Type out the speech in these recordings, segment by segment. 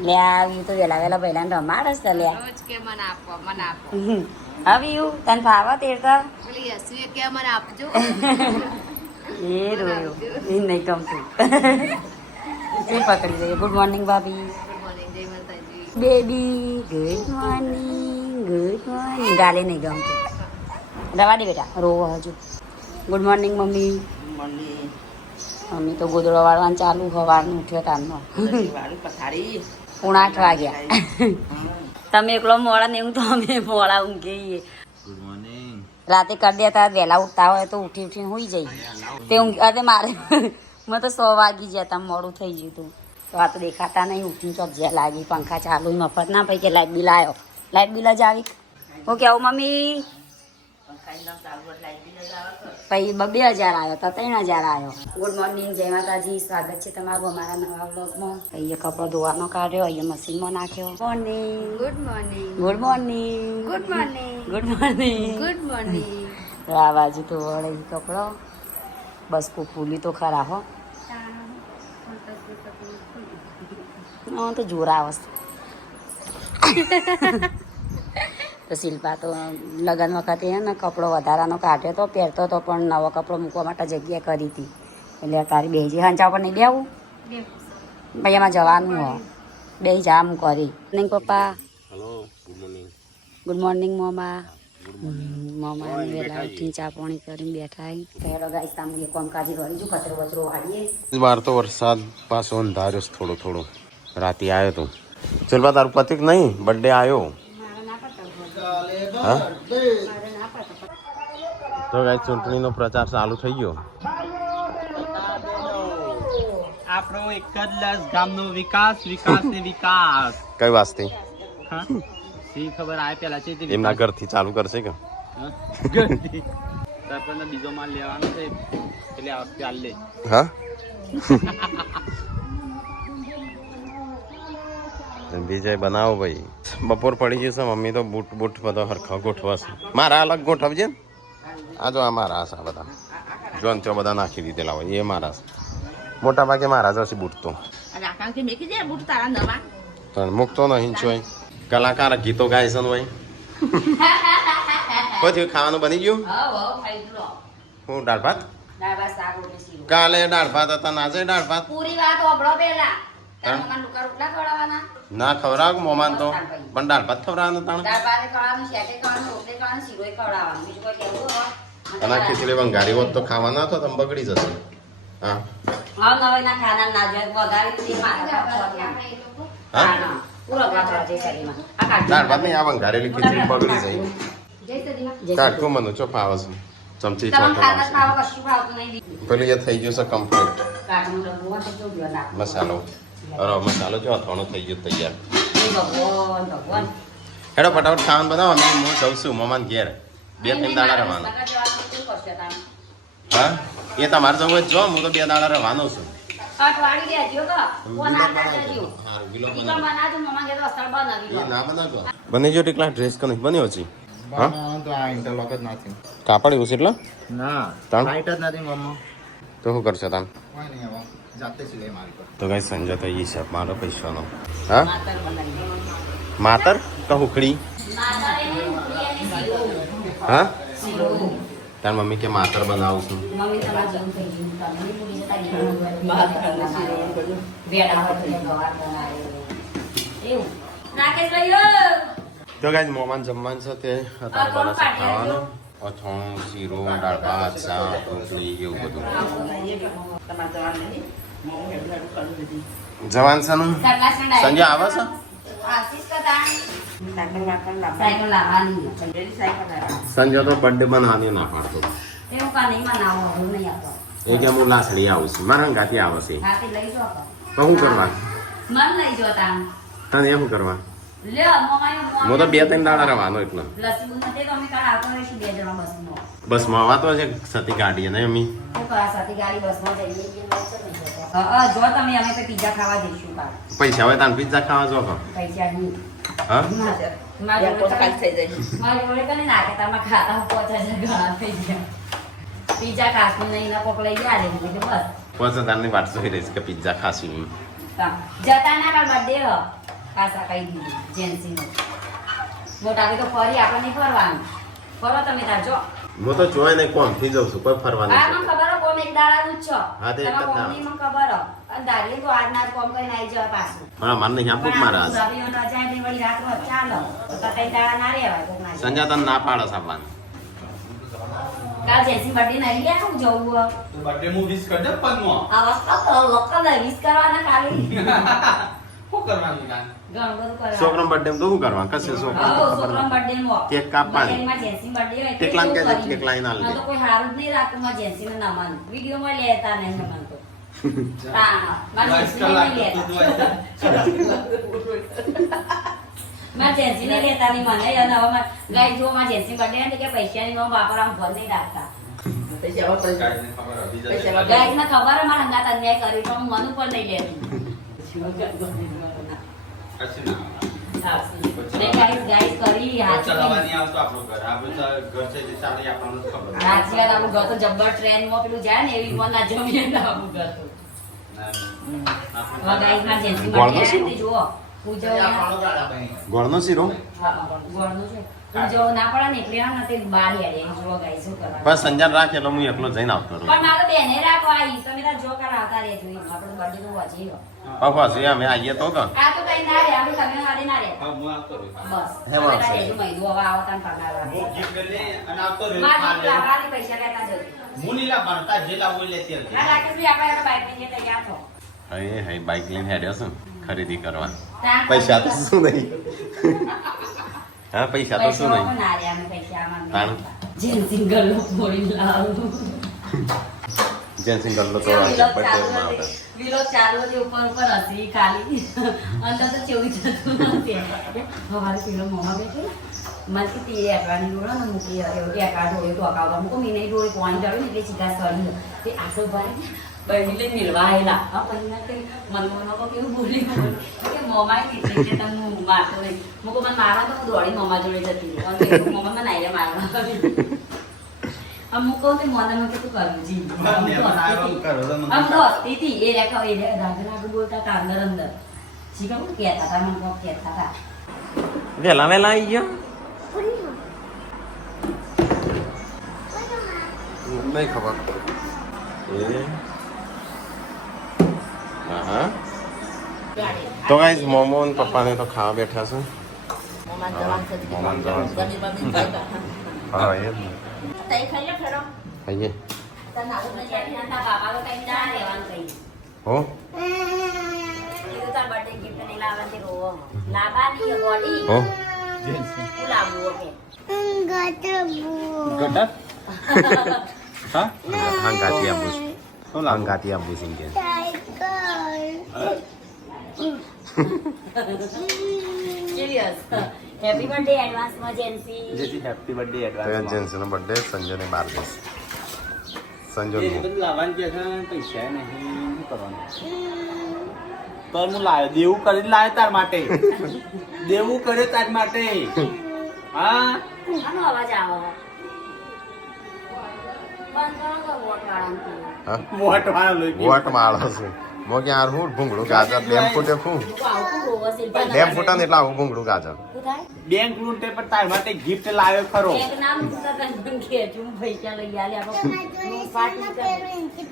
લે આવ્યું તો વેલા વેલા પહેલા રમાડસ તો લે રોજ કે મને આપો આવ્યું તને ફાવા તેર તો પેલી હસવી કે મને આપજો એ રોયો એ નહીં ગમતું તે પકડી દઈએ ગુડ મોર્નિંગ ભાભી ગુડ મોર્નિંગ જય માતાજી બેબી ગુડ મોર્નિંગ ગાલે નહીં ગમતું રવા દે બેટા રોવો હજુ ગુડ મોર્નિંગ મમ્મી મમ્મી તો ગોદડો વાળવાનું ચાલુ સવારનું ઉઠ્યો તારનો 8:30 વાગ્યા તમે એકલો મોડા ને એવું તો અમે મોડા ઊંઘીએ ગુડ મોર્નિંગ રાતે કરી દેતા વહેલા ઉઠતા હોય તો ઉઠી ઉઠીને હોઈ જઈએ તે ઊંઘ અરે મારે મને તો 100 વાગી જતા મોડું થઈ ગયું હતું તો આ તો દેખાતા નહીં ઉઠીને ચોક જ્યાં લાગી પંખા ચાલુ મફત ના ભાઈ કે લાઇટ બિલ આવ્યો લાઇટ બિલ જ આવી હું કેવું મમ્મી પછી 2000 આવ્યો તો 3000 આવ્યો ગુડ મોર્નિંગ જય માતાજી સ્વાગત છે તમારું અમારા નવા બ્લોગમાં અહીંયા કપડો ધોવાનો કાઢ્યો અહીંયા મશીનમાં નાખ્યો morning good morning good morning good morning good morning good morning આ બાજુ તો વળે કપડો બસ કો ફૂલી તો ખરા હો તો જોરા આવશે તો શિલ્પા તો લગ્ન વખતે ને કપડો વધારાનો કાઢ્યો તો પહેરતો હતો પણ નવો કપડો મૂકવા માટે જગ્યા કરી હતી એટલે તારી બેજી હંચા પર નહીં બેવું ભાઈ એમાં જવાનું હો બે જામ કરી નહીં પપ્પા hello good morning good morning મોમા મોમા વેલા ઉઠી ચા પાણી કરીને બેઠા પહેલો ગાઈસ તામું કામકાજી કરીશું કચરો વચરો વાળીએ બાર તો વરસાદ પાછો અંધાર્યો છે થોડો થોડો રાતે આવ્યો તો ચલવા તારું પતિક નહીં બર્થડે આવ્યો હા તો ગાય ચૂંટણીનો પ્રચાર ચાલુ થઈ ગયો આપણો એક જ લસ ગામનો વિકાસ વિકાસ ને વિકાસ કઈ વાસ્તે હા સી ખબર આવે પેલા છે તે એમના ઘરથી ચાલુ કરશે કે સરપંચ બીજો માલ લેવાનો છે એટલે આ વખતે હાલ લે હા વિજય બનાવો ભાઈ બપોર પડી ગયું છે મમ્મી તો બૂટ બૂટ બધો હરખા ગોઠવાશે મારા અલગ ગોઠવજે ને આ જો આ મારા છે આ બધા જો ને ત્યાં બધા નાખી દીધેલા હોય એ મારા છે મોટા ભાગે મારા જ હશે બૂટ તો પણ મૂકતો નહીં ચોય કલાકાર ગીતો ગાય છે ને ભાઈ કોઈ થયું ખાવાનું બની ગયું હું દાળ ભાત કાલે દાળ ભાત હતા નાજે દાળ ભાત પૂરી વાત ઓબળો પેલા લુકા રોટલા ખવડાવવાના ના ખવડાવ મોમાન તો પણ દાળ ભાત ખવડાવવાનું તાણ દાળ ભાત ખવડાવવાનું શેકે ખવડાવવાનું રોટલી ખવડાવવાનું શીરોય ખવડાવવાનું બીજું કોઈ કહેવું હોય અને ખીચડી વંગારી હોત તો ખાવાના તો તમે બગડી જશે હા હા નવાઈના ખાના ના જોઈએ વઘારી તે મારા હા પૂરો ગાતો છે શરીરમાં આ કાઢ દાળ ભાત નહીં આ વંગારેલી ખીચડી બગડી જાય જય સદીમાં કાઢું મને ચો ફાવે છે ચમચી તમે ચોટો ખાતા ખાવા કશું ભાવતું નહીં પેલું એ થઈ ગયું છે કમ્પ્લીટ કાઢનું ડબ્બો હોય તો જો નાખ મસાલો અરે મસાલો જો અથાણું થઈ ગયું તૈયાર ભગવાન ભગવાન હેડો ફટાફટ ખાવાનું બનાવો અને હું જઉં છું મમાન ઘેર 2-3 દાડા રહેવાનું હા એ તમારે જવું હોય તો જો હું તો 2 દાડા રહેવાનો છું અઠવાડી દેજો તો ફોન આતા દેજો હારું ગિલો ઈ તો બનાજો મમ્મા કે તો અસર બનાવી એ ના બનાવજો બની જો ટીકલા ડ્રેસ કને બન્યો છે હા તો આ ઇન્ટરલોક જ નથી કાપડ એવું છે એટલે ના તાણ લાઈટ જ નથી મમ્મા તો શું કરશો તાન કોઈ નહીં હવે જાતે સિલાઈ મારી પર તો કઈ સંજય તો ઈ છે મારો પૈસાનો હા માતર બનાવી માતર કે હુખડી માતર એની મુખડી એની સીરો હા સીરો તાર મમ્મી કે માતર બનાવું છું મમ્મી તમારા જેવું થઈ ગયું તમને પૂરી જતા ગયું વેડા હોય તો ગવાર બનાવે એવું રાકેશ ભાઈઓ તો ગાઈસ મોમાન જમવાનું છે તે અત્યારે બનાવશે ખાવાનું અથાણું શીરો દાળ ભાત શાક રોટલી એવું બધું જવાન છે નું સંજય આવે છે આશીષ કદાન સાયકલ લાવવાની સંજય તો બર્થડે બનાવવાની ના પાડતો એવું કા નહીં મનાવો હું નહીં આપો એ કે હું લાસડી આવું છું મારા અંગાથી આવે છે હાથી લઈ જો તો શું કરવા મન લઈ જો તાન તને એ શું કરવા લ્યો મમાયો હું તો 2-3 દાડા રહેવાનો એટલે લસી બુન નથી તો અમે કાલ આવતો રહીશું 2 જણા બસમાં બસમાં આવાતો છે સતી ગાડી અને અમી હું કરા સાથી ગાડી બસમાં જઈએ કે નહીં જો તમે અમે તો પિઝા ખાવા જઈશું કાલ પૈસા હોય તાન પિઝા ખાવા જો કો પૈસા નહીં હા મારી જોડે કને નાખે તમે ખાતા 5000 ઘણા થઈ ગયા પિઝા ખાશું નહીં ના કોક લઈ ગયા લે બસ પછી તારની વાત જોઈ રહીશ કે પિઝા ખાશું જતા ના કાલ બર્થડે હ પાછા કહી દીધું જેન્સીનું મોટા તો ફરી આપણે નહીં ફરવાનું ફરો તમે તાર જો હું તો જોઈ નહીં કોમ થી જઉં છું કોઈ ફરવાનું હા મને ખબર હો કોમ એક દાડાનું જ છો હા, તે એક જ તમારા દાડા. કોમની મને ખબર હો અને ધારીએ તો આજના જ કોમ કરીને આવી જવા પાછું પણ મને નહીં આપવું જ મારા હાથ. રવિવારનો રજા એટલે વળી રાત હોત, ચાલો તો તો કઈ દાડા ના રહેવાય કોક ના સંજા તને ના પાડે સાબવાનું કાલ જેસી બર્થડે નહીં લે હું જવું હો. બર્થડે હું વિશ કરી દે પગમાં આ વખત તો વખત વીસ કરવાના ખાલી શું કરવાનું કાન ઘણું બધું કરવાનું છોકરાનો બર્થડે તો શું કરવા કશે હા, છોકરાનો છોકરાનો birthday માં. કેક કાપવાની. એમાં જેન્સી birthday હોય એટલે કેટલાને એવું કહે છે? કર્યું. કેટલાય ના લે. મને તો કોઈ હારું જ નહીં લાગતું મારા જેન્સીને નમન. વિડીયોમાં લેતા નહીં નમન તો. હા, મારા જેન્સીને નહીં લેતા. મારા જેન્સીને લેતા નહીં મને. અને હવે ગાય જો મારા જેન્સી birthday હોય ને કે પૈસાની નો વાપરવાનું બંધ નહીં રાખતા. ગાયને ખબર હતી જતી. ગાયને ખબર હે મારા હંગાત અન્યાય કર્યો તો હું મન ઉપર નહીં લેતી. કશું ના મેં ગાઈસ કરી હાથ ચલાવવા નહીં આવતું આપણું ઘર આપણે તો ઘર છે જે ચાલે એ આપણને જ ખબર હોય. રાજ્ય આપણું ઘર તો જબ્બર ટ્રેનમાં પેલું જાય ને એવી રીતના ના જમીએ ને આપણું ઘર તો. હવે ગાઈસ માં જેન્સી ગોળનો માટે શીરો? આવીને જુઓ. પૂજો ગોળનો શીરો ગોળનું છે. પૂજો ના પડે ને એટલે આ નથી બહાર હેડે. જુઓ ગાઈસ શું કરવાનું. બસ સંજાન રાખે એટલે હું એકલો જઈને આવતો રહું પણ મારે બેને રાખવા આવી. તમે તાર જો કાલ આવતા રહેજો. આપણું બર્થડે તો વચી ગયો. પાછું અમે આવીએ તો આ તો કઈ ના રે. આપણે તમે હારે ના રે. હા, હું આવતો રહ્યો. બસ. હે તમે તાર વાંધો રહેજો. મહિનો હવે આવો તાન પગાર હું આપે. gift લઈ અને આવતો રહ્યો. મારે ખાલી. લાવવાની પૈસા લેતા જજો. હું નહીં લાવવાનો. તાર જે લાવવું એ લેતી આવજે. ના રાકેશભાઈ આપણે બાઈક લઈને તૈયાર થો. હે હે બાઈક લઈને હેડ્યો છું ખરીદી કરવા ત્યાં પૈસા તો શું નહીં હા પૈસા તો શું પૈસા નહીં ના રે અમે પૈસા આમાં તાણ. જેન્સી ગલ્લો ફોડી લાવું જેન્સિંગ ગલ્લો તો બર્થડેમાં આવતા વિલોક ચાલુ હતી ઉપર ઉપર હસી ખાલી અંદર તો ચેવું જતું નથી હવારે પેલો મોમાં બેઠી મને કે તે એકવાની જોડો ને મૂકી એવું એકા જોડે તો અકાવવા મૂકો મીને જોડે પોઈન્ટ આવ્યો ને એટલે સીધા સળી તે આટલો ભાઈ બહેની લઈને મિલવા આવેલા હા પછી તે મનમાં તો કેવું બોલી કે મોમાએ કીધું કે તમે મારતો નહીં મૂકો મને મારવા તો હું દોડી મોમા જોડે જતી રહી અને મોમા મને આઈને મારવા અમુક કહું તે મને કે તું કરવું જી આમ તો હસતી હતી એ રેખા એ રાગ બોલતા હતા અંદર અંદર શીખા કોણ કહેતા હતા મને કોણ કહેતા હતા વેલા વેલા આવી ગયા નહીં ખબર એ હા તો ગાઈસ મોમો અને પપ્પાને તો ખાવા બેઠા છે મોમાન જવાનું છે. હા એ જ ને. ખાઈએ હો હો ગટર હા હંગાતી આપું છું શું લાવું હંગાતી આપું છું કે હેપી બર્થડે એડવાન્સ માં જેન્સી જેથી હેપી બર્થડે તો એડવાન્સ જેન્સીનો બર્થડે સંજયને 12 દિવસ સંજય બધું લાવવાનું કે છે પૈસા નહીં શું કરવાનું તો હું લાવ્યો દેવું કરીને લાવ્યો તાર માટે દેવું કર્યો તાર માટે હા આનો અવાજ આવે બંધ કરો તો વોટ વાળાનું હા મોટ વાળો લઈ વોટ માળો છું મો કે યાર હું ભૂંગળું ગાજર ડેમ ફૂટે હું આવું રોવો છે ડેમ ફૂટા ને એટલે આવું ભૂંગળું ગાજર શું થાય બેંક લૂંટે પણ તાર માટે ગિફ્ટ લાવ્યો ખરો એક નામ પૂછતા તને ખેંચું પૈસા લઈ આલે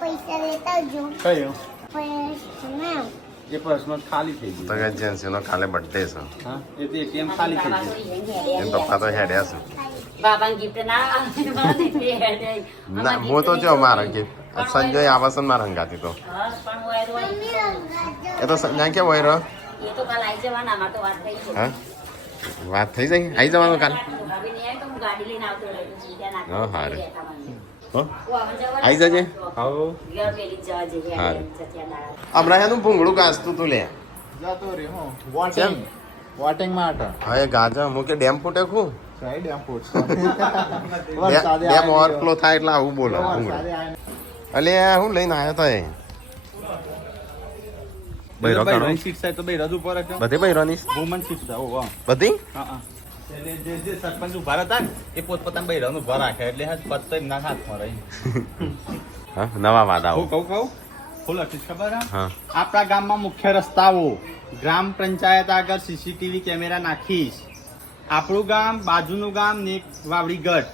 પૈસા લેતા જો કયો પૈસા એ પ્રશ્ન ખાલી થઈ તો ગયો કે જેન્સીનો કાલે બર્થડે છે હા એ તો એટીએમ ખાલી થઈ ગયું એમ પપ્પા તો હેડ્યા છે બાબાને ગિફ્ટ ના આવે ના હું તો જો મારા કે સંજય આવે છે ને મારા હંગાતી તો પણ હોય તો એ તો સંજય કે હોય રહ્યો એ તો કાલ આવી જવાના આમાં તો વાત થઈ છે હા વાત થઈ જાય આવી જવાનું કાલે ભાભી નહીં આવે તો હું ગાડી લઈને આવતો રહું ત્યાં હા, હારે. નાખી હો આવી જજે આવો ઘર પેલી જ જવા જઈએ હારે. સત્યા દાડા હમણાં એનું ભૂંગળું ગાજતું તું લે જતો રે હું કેમ? વોટિંગ વોટિંગ માટે હવે ગાજર હું કે ડેમ ફૂટે ખું સાઈડ એમ પૂછ ડેમ ઓવરફ્લો થાય એટલે આવું બોલો ભૂંગળું અલે હું લઈને આવ્યો તો એ બૈરો કાઢો સીટ સાહેબ તો બે રજૂ પર હતો બધી બૈરોની વુમન સીટ છે ઓ વાહ બધી હા હા એટલે જે સરપંચ ઉભા હતા ને એ પોતપોતાના બૈરાનું ઉભા રાખે એટલે હાથ પત્તો એમના હાથમાં રહી હા નવા વાદા હું કહું શું લખીશ ખબર હે? હા આપણા ગામમાં મુખ્ય રસ્તાઓ, ગ્રામ પંચાયત આગળ સીસીટીવી કેમેરા નાખીશ. આપણું ગામ, બાજુનું ગામ ને એક વાવડી ગઢ,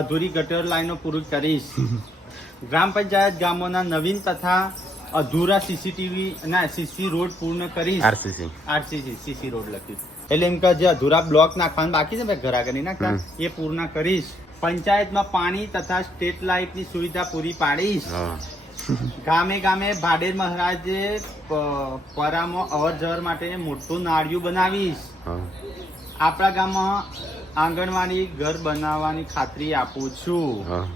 અધૂરી ગટર લાઈનો પૂરી કરીશ. ગ્રામ પંચાયત ગામોના નવીન તથા અધૂરા સીસીટીવી ના સીસી રોડ પૂર્ણ કરીશ. આરસીસી આરસીસી સીસી રોડ લખીશ. એટલે એમ કે જે અધૂરા બ્લોક નાખવાનું બાકી છે ભાઈ ઘર આગળ નાખતા એ પૂર્ણ કરીશ. પંચાયતમાં પાણી તથા સ્ટ્રીટ લાઇટની સુવિધા પૂરી પાડીશ. હા ગામે ગામે ભાડેર મહારાજે પરામાં અવર જવર માટે મોટું નાળિયું બનાવીશ. હા આપણા ગામમાં આંગણવાડી ઘર બનાવવાની ખાતરી આપું છું. હા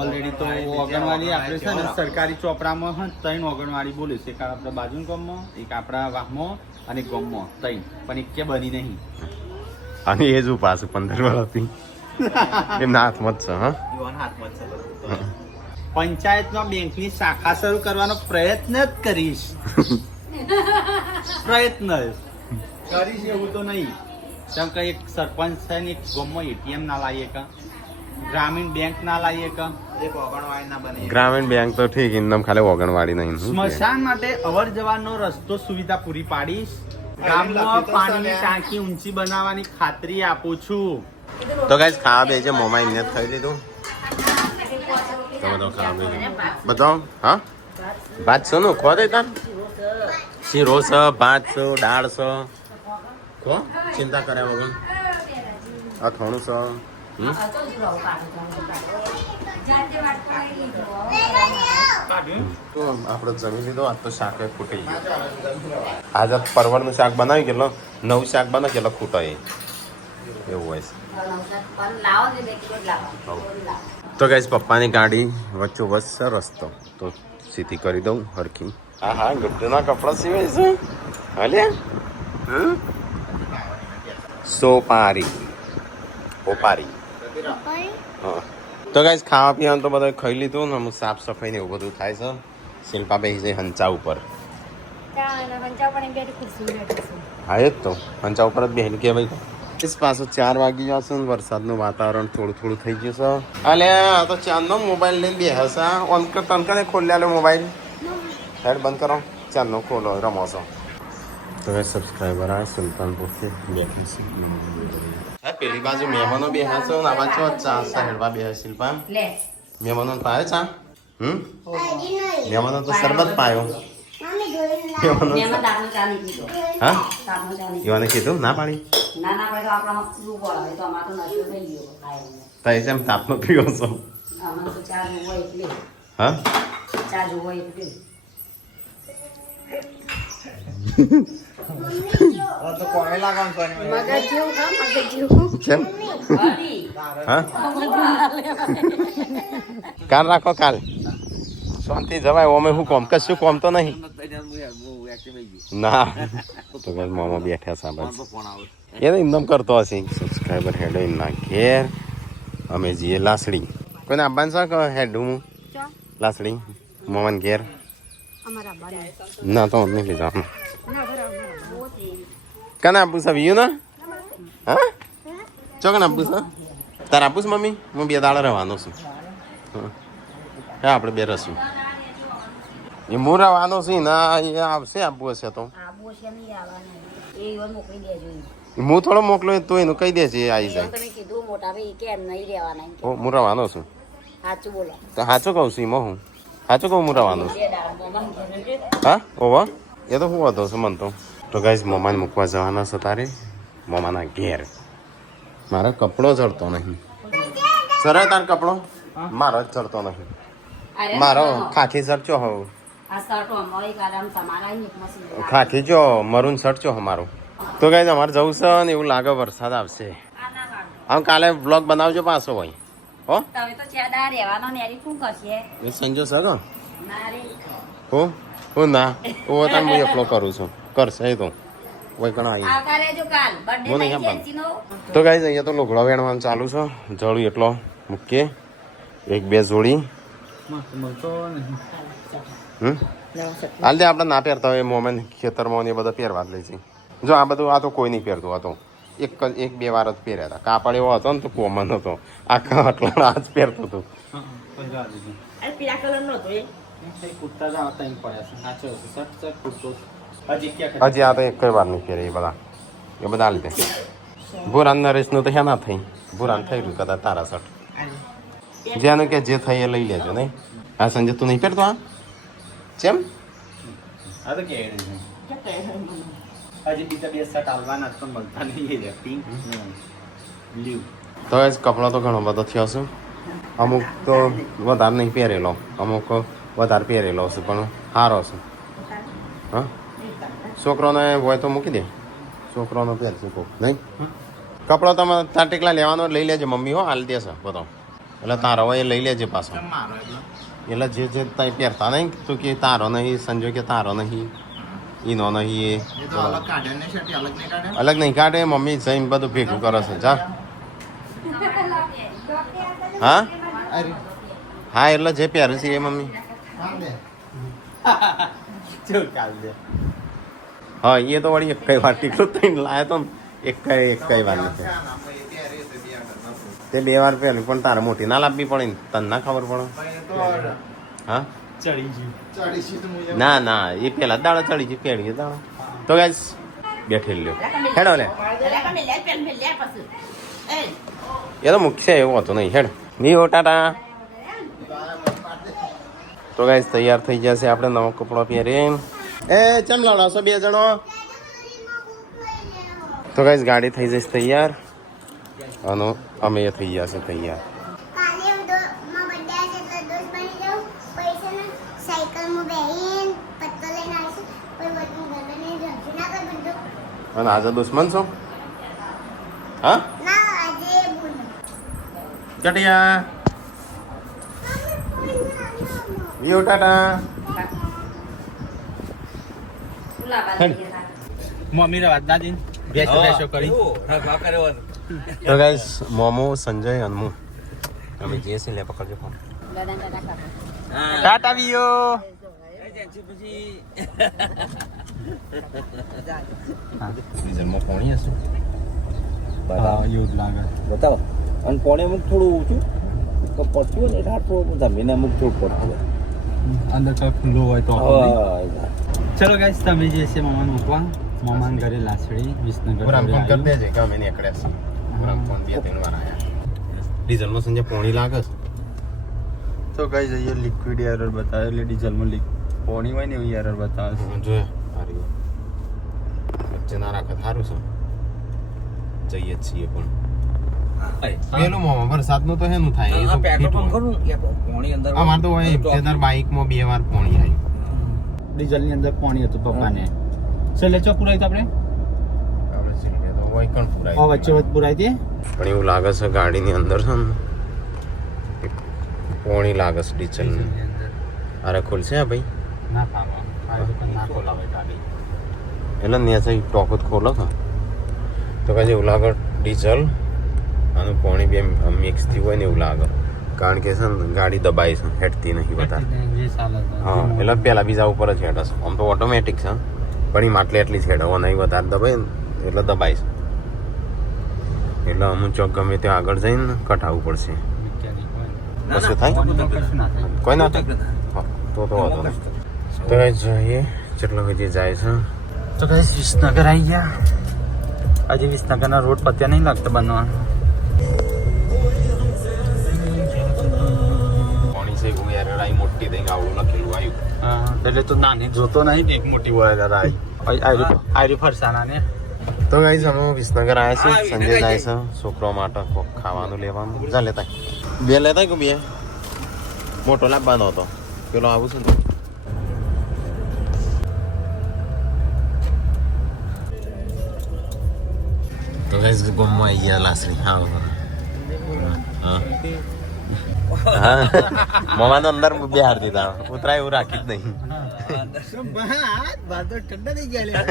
ઓલરેડી તો આંગણવાડી આપણે છે ને સરકારી ચોપડામાં 3 આંગણવાડી બોલે છે. એક આપણા બાજુ ગામમાં, એક આપણા વાહમાં અને ગામમાં 3, પણ એક કે બની નહીં. અને એ જ પાછું 15 વર્ષથી એમના હાથમાં જ છે. હા પંચાયતમાં બેંકની શાખા શરૂ કરવાનો પ્રયત્ન જ કરીશ. પ્રયત્ન કરીશ એવું તો નહીં. જેમ કે એક સરપંચ છે ને એક ગામમાં એટીએમ ના લાવીએ કે ગ્રામીણ બેંક ના લાવીએ કે ગ્રામીણ બેંક તો ઠીક ઇન્દમ ખાલી ઓગણવાડી નહીં. સ્મશાન માટે અવર જવાનો રસ્તો સુવિધા પૂરી પાડીશ. ગામમાં પાણીની ટાંકી ઊંચી બનાવવાની ખાતરી આપું છું. તો ગાઈસ ખાવા બેજે મોમાં ઇન્ને થઈ લીધું. તો બધો ખાવા બેજે બધો. હા ભાત છો નું ખો દે તાર શીરો છે, ભાત છે, દાળ છે, ખો ચિંતા કર્યા વગર. આ ખાણું છે. તો આપણે જમી લીધો. આજ તો શાક ખૂટી ગયું. આજે પરવળનું શાક બનાવી ગયેલો, નવું શાક બનાવી ગયેલો ખૂટાય એવું હોય છે. તો ગાઈસ પપ્પાની ગાડી વચ્ચો વચ્ચ છે રસ્તો, તો સીધી કરી દઉં હરખી. હા હા ગુડ્ડુના કપડા સીવાય છે. હાલ્યા સોપારી ઓપારી. હા તો ગાઈસ ખાવા પીવાનું તો બધું ખાઈ લીધું ને અમુક સાફ સફાઈ ને એવું બધું થાય છે. શિલ્પા બેસી છે હંચા ઉપર. હા એ જ તો હંચા ઉપર જ બેહીને કે ભાઈ પાછો 4 વાગી જશે ને વરસાદનું વાતાવરણ થોડું થોડું થઈ ગયું છે. અલ્યા તો ચાંદનો મોબાઈલ લઈને બેસે ઓન કર તનકને ખોલી લો મોબાઈલ. હેડ બંધ કરો, ચાંદનો ખોલો રમો છો. તો હવે સબસ્ક્રાઈબર આ સુલતાનપુરથી બેઠી છે. હા પેલી બાજુ મહેમાનો બેહ્યા છે ને આ બાજુ ચા હેડવા બેહ્યા. શિલ્પા મહેમાનો પાયો ચા. મહેમાનો તો શરબત પાયો. હા એવાને કીધું ના પાડી. તો એ જેમ તાપનો પીવો છો. હા કેમ હા કાલ રાખો કાલ શાંતિ જવાય. ઓમે હું કોમ કશું કોમ તો નહીં ના. તો કઈ મામા બેઠા સાંભળ એ એકદમ કરતો હશે. સબસ્ક્રાઈબર હેડ ના ઘેર અમે જઈએ લાસડી. કોઈને આવવાનું છે કે હેડ હું લાસડી મોમન ઘેર ના તો નહીં લીધા. કને આપું છે વિયું ને? હા ચોકને આપું છે તારે આપું છે મમ્મી? હું 2 દાડા રહેવાનો છું. હા આપણે 2 રસું એ હું રહેવાનો છું ના એ આવશે આપવું હશે તો હું થોડો મોકલો તો એનું કહી દેશે એ આવી જાય. હું રહેવાનો છું તો સાચું કહું છું એમાં હું સાચું કહું હું રહેવાનો છું. હા ઓવા એ તો હું હતો છું મન તો ગાઈસ મમ્માને મૂકવા જવાના છે તારે મમ્માના ઘેર. મારો કપડો ચડતો નહીં. સર તાર કપડો મારો જ ચડતો નહીં. મારો ખાખી શર્ટ ચો હો ખાખી જો મરૂન શર્ટ ચો મારો. તો ગાઈસ અમારે જવું છે ને એવું લાગે વરસાદ આવશે. આમ કાલે વ્લોગ બનાવજો પાછો હોય હો. એ સંજો સર હું ના હું તાર હું એકલો કરું છું કરશે એ તો વય ઘણા આવી. તો ગાઈસ અહીંયા તો લુગડા વેણવાનું ચાલુ છે. જળું એટલો મૂકીએ 1-2 જોડી. હાલ દે આપણે ના પહેરતા હોય મોમેન ખેતરમાં ને એ બધા પહેરવા જ લે છે. જો આ બધું આ તો કોઈ નહીં પહેરતું. આ તો 1-2 વાર જ પહેર્યા હતા. કાપડ એવો હતો ને તો કોમન હતો. આખા આટલા જ પહેરતો હતો. કુર્તા જ આવતા એમ પડ્યા છે સાચો શર્ટ શર્ટ કુર્તો હજી ક્યાં હજી આ તો એક વાર નહીં પહેરે એ બધા આ લીધે ભૂરાન નરેશનું તો હેના થઈ ભૂરાન થઈ રહ્યું કદાચ તારા શર્ટ જેનું કે જે થઈ એ લઈ લેજો નહીં આ સંજય તું નહીં પહેરતો આ ચેમ આ તો કે હજી બીજા બે શર્ટ આવવાના પણ મળતા નહીં એ પિંક બ્લુ તો એ કપડો તો ઘણો બધો થયો છે અમુક તો વધારે નહીં પહેરેલો અમુક વધારે પહેરેલો છે પણ સારો છે હા છોકરોને હોય તો મૂકી દે છોકરોનો પહેરશે કોક નહીં કપડો તમે તાર ટેકલા લેવાનો લઈ લેજે મમ્મી હો હાલ દેશે બધો એટલે તારો હોય એ લઈ લેજે પાછો એટલે જે જે ત્યાં પહેરતા નહીં તું કે તારો નહીં સંજય કે તારો નહીં ઈનો નહીં એ અલગ નહીં કાઢે મમ્મી જઈને બધું ભેગું કરે છે જા હા હા એટલે જે પહેરે છે એ મમ્મી ચલ ચાલ દે હા એ તો વળી એક કઈ વાર ટીકલો થઈને લાયો તો ને એક કઈ વાર નથી તે 2 વાર પહેલી પણ તારે મોટી ના લાવવી પડે ને તને ના ખબર પડે હા ચડી ગયું ના ના એ પેલા દાડો ચડી ગઈ પેડી દાડો તો ગાઈસ બેઠી લ્યો હેડો લે એ તો મુખ્ય એવું હતું નહીં હેડ મી હો ટાટા તો ગાઈસ તૈયાર થઈ જશે આપણે નવો કપડો પહેરીને એ ચમ લાવશો 2 જણો તો ગાઈસ ગાડી થઈ જશે તૈયાર અને અમે થઈ જશે તૈયાર કાલે માં બર્થડે છે તો દોસ્ત બની જાઉં પૈસા ને સાયકલ માં બેહીન પત્તો લઈને આવીશું કોઈ વતન ઘરને રજૂ ના કર બધું અને આજે દુશ્મન છો હા ના આજે બોલ ચટિયા વીઓ ટાટા મમ્મી રે વાત ના દીન બેસો બેસો કરી તો ગાઈસ મોમો સંજય અનમુ અમે જે છે લે પકડજો ફોન ટાટા વિયો ડીઝલમાં પાણી હશે હા એવું જ લાગે બતાવો અને પોણે અમુક થોડું ઊંચું તો પડતું હોય ને એટલે આટલું જમીને અમુક થોડું પડતું હોય અંદર તો ખુલ્લું હોય તો હા. ચલો ગાઈસ તમે જે છે મામાને મૂકવા મામાને ઘરે લાસડી વિસનગર પૂરા ફોન કરી આવ્યું. દેજે કે અમે નીકળ્યા છીએ પૂરા ફોન 2-3 વાર આયા ડીઝલમાં સંજય પાણી લાગે છે તો ગાઈસ અહીંયા લિક્વિડ એરર બતાવે એટલે ડીઝલમાં લીક પાણી હોય ને એવી એરર બતાવે છે જો સારી વચ્ચે ના રાખે સારું છે જઈએ જ છીએ પણ પેલું મોમાં વરસાદનું તો હેનું થાય એ તો પેટ્રોલ ફીટ પંપ હોય. ખરું ને કે પોણી અંદર અમારે તો હોય તેના બાઇકમાં 2 વાર પાણી આવ્યું ડીઝલની અંદર પાણી હતું પપ્પાને છેલ્લે ચો પુરાય તો આપણે આપણે સિલ્વે તો હોય કણ પુરાય આ વચ્ચે વચ્ચે પુરાય દે પણ એવું લાગે છે ગાડીની અંદર છે ને પાણી લાગે છે ડીઝલની અરે ખુલશે આ ભાઈ ના પાવા આ દુકાન ના ખોલાવે ગાડી એટલે ને છે ટોક જ ખોલો છો તો કાંઈ એવું લાગે ડીઝલ અને પાણી બે મિક્સ થયું હોય ને એવું લાગે કારણ કે છે ને ગાડી દબાઈ છે હેઠતી નહીં વધારે હા એટલે પહેલા બીજા ઉપર જ હેઠ હશે આમ તો ઓટોમેટિક છે પણ એ માટલી એટલી જ હેઠ હવે નહીં વધારે દબાય ને એટલે દબાય છે એટલે અમુક ચોક ગમે ત્યાં આગળ જઈને કટાવવું પડશે કશું થાય કોઈ ના થાય હા, તો વાંધો નહીં તો જોઈએ જેટલો હજી જાય છે તો કઈ વિસનગર આવી ગયા આજે વિસનગરના રોડ પત્યા નહીં લાગતા બનવા પાણી છે એવું યાર આઈ મોટી થઈ આવું લખેલું આવ્યું એટલે તો નાની જોતો નહીં ને એક મોટી વળેલા આવી ફરસાના ને તો ગાઈસ અમે વિસનગર આવ્યા છે સંજય જાય છે છોકરો માટે કોક ખાવાનું લેવાનું જા લેતા બે લેતા કે બે મોટો લાવવાનો હતો પેલો આવું છે ને તો ગાઈસ ગોમમાં આવી ગયા લાસરી હા હા હા મમાનો અંદર બિહાર દીધા ઉતરાય એવું રાખી જ નહીં ઠંડા થઈ ગયા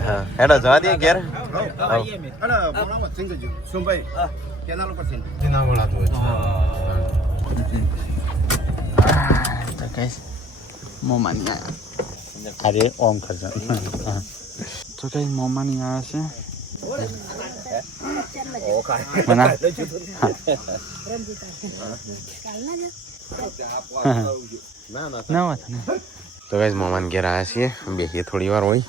હા હેડો જવા દે ઘેર ના બોલાતું મોમાની આયા અરે ઓમ ખર્ચા તો કઈ મોમાની આયા છે મના ના વાત નહીં. તો ગાઈસ મોમાન ઘેર આવ્યા છીએ બેસીએ થોડી વાર હોય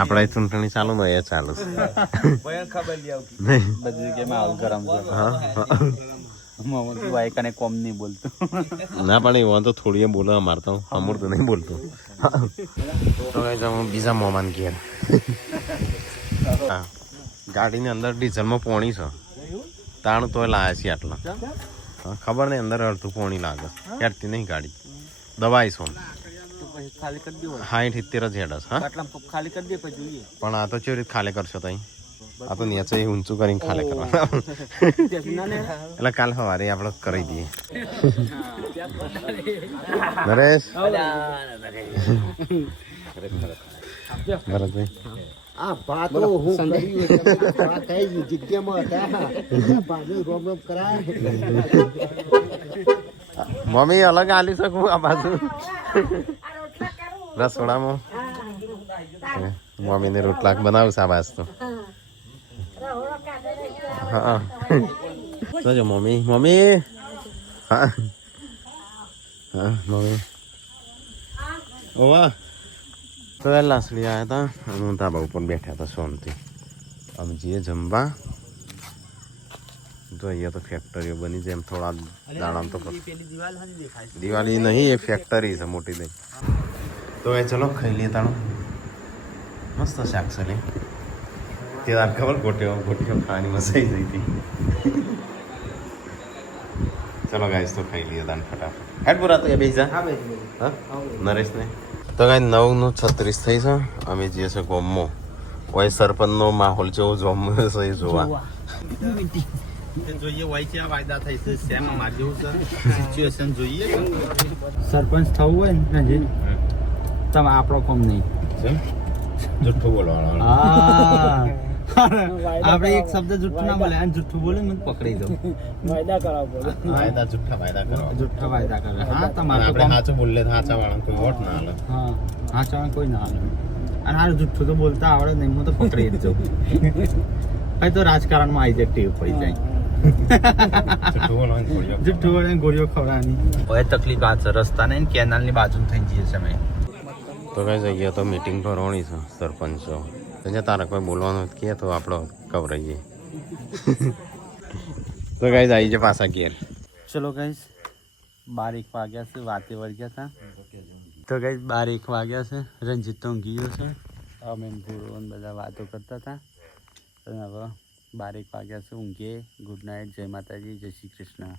આપણે ચૂંટણી ચાલુ ને એ ચાલુ છે નહીં બધી જગ્યાએ હાલ ગરમ છે. હા મમ્મી ભાઈ કને કોમ નહીં બોલતું. ના પણ એવું તો થોડી એ બોલવા મારતા હું અમૂર તો નહીં બોલતો. તો ગાઈસ હું બીજા મોમાન ઘેર ગાડીની અંદર ડીઝલમાં પોણી છે તાણ તો લાયા છીએ આટલા ખબર નહીં અંદર અડધું પોણી લાગે હેડતી નહીં ગાડી દવાઈ છો ખાલી કરી દો 60-70 જ હેડસ હા ખાલી કરી દે પછી જોઈએ. પણ આ તો કેવી રીતે ખાલી કરશો તઈ આ તો નીચે ઊંચું કરીને ખાલી કરવા એટલે કાલ સવારે આપણે કરી દઈએ. નરેશ ભરતભાઈ આ ભાતો હું કર્યું આ કઈ જગ્યામાં હતા ભાને રોમ રોમ કરાય મમ્મી અલગ આલી શકું આ બાજુ રસોડામાં મમ્મીને રોટલા બનાવશે આ બાજુ તો હા જો મમ્મી મમ્મી હા હા મમ્મી ઓ વાહ તો લાસડી આવ્યા હતા હું ધાબા ઉપર બેઠા હતા સોનથી અમે જઈએ જમવા તો અહીંયા તો ફેક્ટરીઓ બની છે એમ થોડા દાણામાં તો દિવાળી નહીં એ ફેક્ટરી છે મોટી નહીં તો એ ચલો ખાઈ લઈએ તાણું મસ્ત શાક છે લે તે તાર ખબર ગોટીઓ ખાવાની મજા આવી જઈ હતી ચલો ગાઈસ તો ખાઈ લઈએ તાણ ફટાફટ હેડ પૂરા તો એ બેસી જા હા નરેશને તો કાંઈ 9:36 થઈ છે અમે જઈએ છીએ ગોમમાં કોઈ સરપંચનો માહોલ જેવો જોવા છે એ જોવા જોઈએ હોય છે આ વાયદા થઈ છે સેમ અમાર જેવું છે સિચ્યુએશન જોઈએ સરપંચ થવું હોય ને જે તમે આપણો કોમ નહીં જુઠ્ઠું બોલવાનો હા આપણે એક શબ્દ જુઠ્ઠું ના બોલે અને જુઠ્ઠું બોલે મને પકડી દો વાયદા જુઠ્ઠા વાયદા કરો જુઠ્ઠા વાયદા કરે હા તમારે આપણે સાચું બોલે સાચા વાળા કોઈ વોટ ના હાલે હા સાચા કોઈ ના હાલે અને હારું જુઠ્ઠું તો બોલતા આવડે નહીં હું તો પકડી જ જાઉં કઈ તો રાજકારણમાં આવી જાય ટેવ પડી જાય જુઠ્ઠું બોલે ગોળીઓ ખવડાવવાની હવે તકલીફ આ છે રસ્તા નહીં કેનાલની બાજુ થઈ જઈએ છે અમે તો કઈ જઈએ તો મીટિંગ ભરવાની છે સરપંચો તો તારે કોઈ બોલવાનું કે તો આપણો કવરાઈએ તો ગાઈઝ આવી જાય પાછા ઘેર ચલો ગાઈઝ 12 વાગ્યા છે વાતે વળગ્યા હતા તો ગાઈઝ 12 વાગ્યા છે રંજીત તો ઊંઘી ગયો છે અમે ગુરુઓને બધા વાતો કરતા હતા અને હવે 12 વાગ્યા છે ઊંઘીએ ગુડ નાઇટ જય માતાજી જય શ્રી કૃષ્ણ